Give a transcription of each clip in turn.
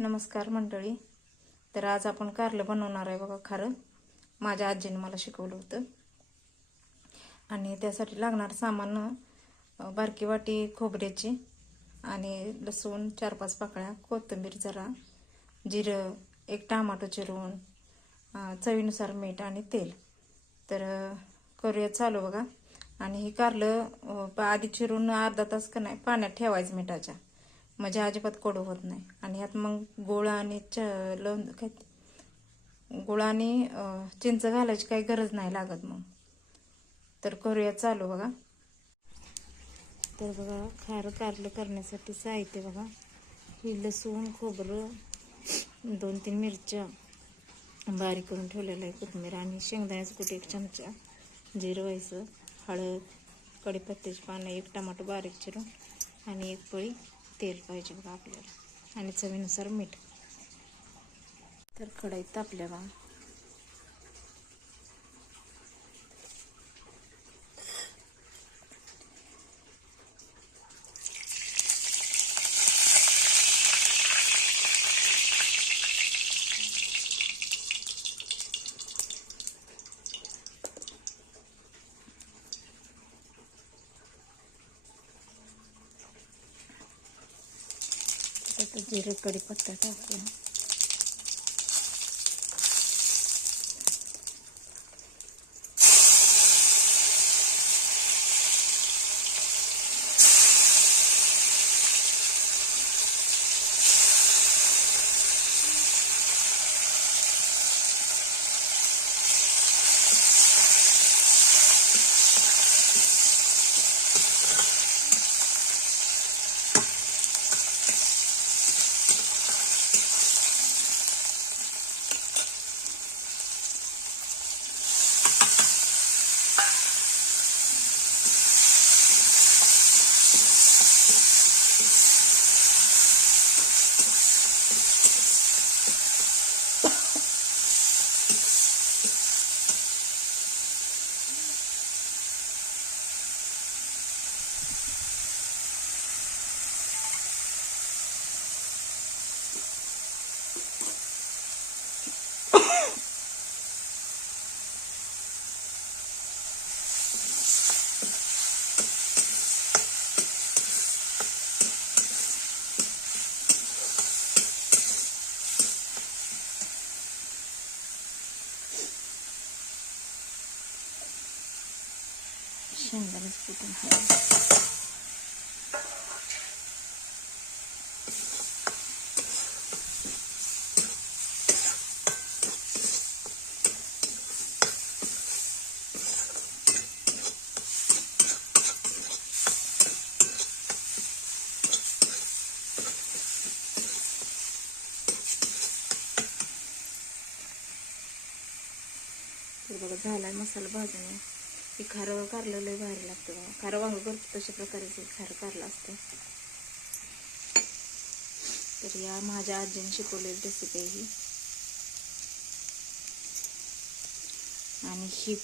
नमस्कार मंडळी. तर आज आपण कारलं बनवणार आहे बघा खरं. माझ्या आजीने मला शिकवलं होतं. आणि त्यासाठी लागणार सामान बारकी वाटी खोबऱ्याची आणि लसूण चार पाच पाकळ्या कोथिंबीर जरा जिरं एक टमाटो चिरून चवीनुसार मीठ आणि तेल. तर करूया चालू बघा. आणि हे कारलं प- आधी चिरून अर्धा तास का नाही पाण्यात ठेवायचं मिठाच्या. म्हणजे अजिबात कडू होत नाही. आणि ह्यात मग गोळ आणि च लोण काय गुळ आणि चिंच घालायची काही गरज नाही लागत मग. तर करूया चालू बघा. तर बघा खारं कारलं करण्यासाठी साहित्य बघा. ही लसूण खोबरं दोन तीन मिरच्या बारीक करून ठेवलेलं आहे कोथिंबीर आणि शेंगदाण्याचं कुठे एक चमचा जिरं व्हायचं हळद कडीपत्त्याची पानं एक टमाटो बारीक चिरून आणि एक पळी. तेल पाहिजे बघा आपल्याला. आणि चवीनुसार मीठ. तर कढईत तापल्या बघा आता जिरं कढीपत्ता टाकूया शेंगदाण्याच कुठून हवं तर बघा झालाय मसाला भाजून. हे खारं कारलं लय भारी लागतं बघा. खारं वांग करतो तशा प्रकारेच खारं कारलं असतं. तर या माझ्या आजीने शिकवलेली रेसिपी आहे ही. आणि ही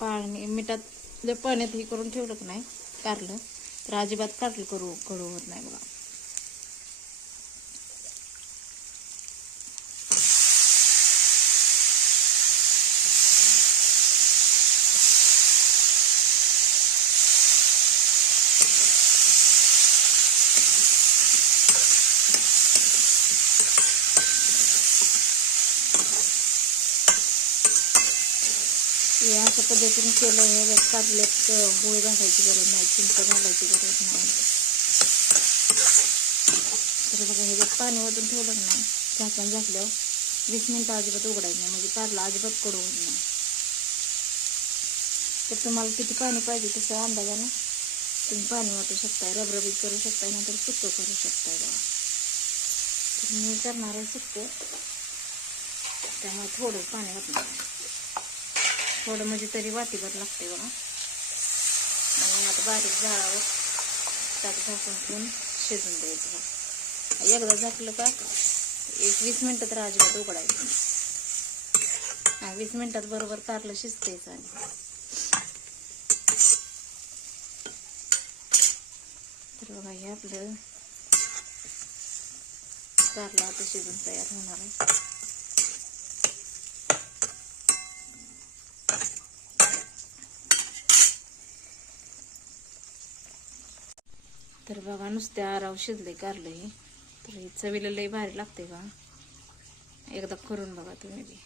पाणी मिठात जर पाण्यात हे करून ठेवलं की नाही कारलं तर अजिबात कारलं करू कडू होत नाही बघा. हे अशा पद्धतीने केलं हे कारल्यात गुळ घालायची गरज नाही चिंच घालायची गरज नाही. तर बघा हे पाणी ओतून ठेवलं ना नाही झाकण झाकल्यावर वीस मिनटं अजिबात उघडायचं नाही म्हणजे कारला अजिबात कडू होत नाही. तर तुम्हाला किती पाणी पाहिजे तसं अंदाजानं तुम्ही पाणी वाटू शकताय रबरबीत करू शकताय नंतर सुक्क करू शकताय बघा. तर मी करणार आहे सुक्क त्यामुळे थोडं पाणी वाटणार थोडं म्हणजे तरी वाटीभर लागते बघा. आणि आता बारीक जाळावर ताक झाकून ठेवून शिजून द्यायचं बघा. एकदा झाकलं का एक वीस मिनटं तर अजिबात उघडायचं वीस मिनटात बरोबर कारलं शिजतेच आणि. तर बघा हे आपलं कारलं आता शिजून तयार होणार आहे. तर बघा नुसत्या आराव शिजले कारलं. हे तर हे चवीला लई भारी लागते का? एकदा करून बघा तुम्ही बी.